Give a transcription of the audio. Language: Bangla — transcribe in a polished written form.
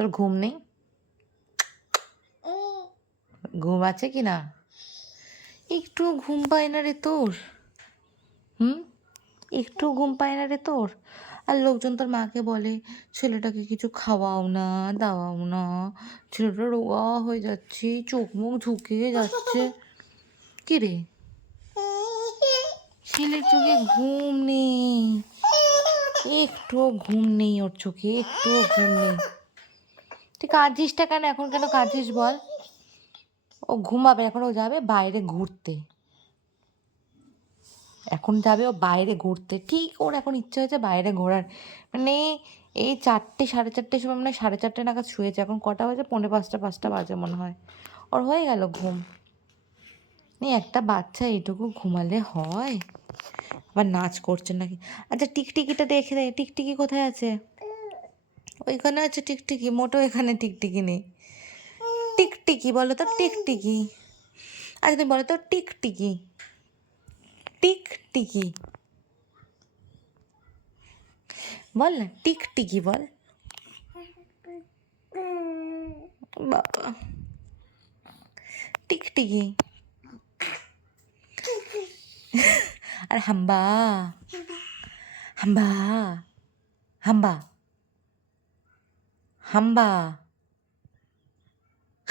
তোর ঘুম নেই? ঘুম আছে কি না? একটু ঘুম পায় না রে তোর? একটু ঘুম পায় না রে তোর? আর লোকজন তোর মাকে বলে ছেলেটাকে কিছু খাওয়াও না, দাওয়াও না, ছেলেটা রোগা হয়ে যাচ্ছে, চোখ মুখ ঝুঁকে যাচ্ছে। কি রে, ছেলের চোখে ঘুম নেই, একটুও ঘুম নেই ওর চোখে, একটুও ঘুম নেই। তুই কাঁদছিসটা কেন? এখন কেন কাঁদছিস বল? ও ঘুমাবে, এখন ও যাবে বাইরে ঘুরতে। এখন যাবে ও বাইরে ঘুরতে, ঠিক ওর এখন ইচ্ছে হয়েছে বাইরে ঘোরার। মানে এই 4টে 4:30 সময়, মানে 4:30 নাগাদ শুয়েছে, এখন কটা বাজে? 4:45 বাজে মনে হয়। ওর হয়ে গেল ঘুম। একটা বাচ্চা এইটুকু ঘুমালে হয়? আবার নাচ করছে নাকি? আচ্ছা টিকটিকিটা দেখে দে, টিকটিকি কোথায় আছে? ওইখানে আছে টিকটিকি, মোটেও এখানে টিকটিকি নেই। টিকটিকি বলো তো, টিকটিকি। আচ্ছা তুমি বলো তো, টিকটিকি, টিকটিকি বল না, টিকটিকি বল। বাবা, টিকটিকি। আর হাম্বা, হাম্বা, হাম্বা, হাম্বা।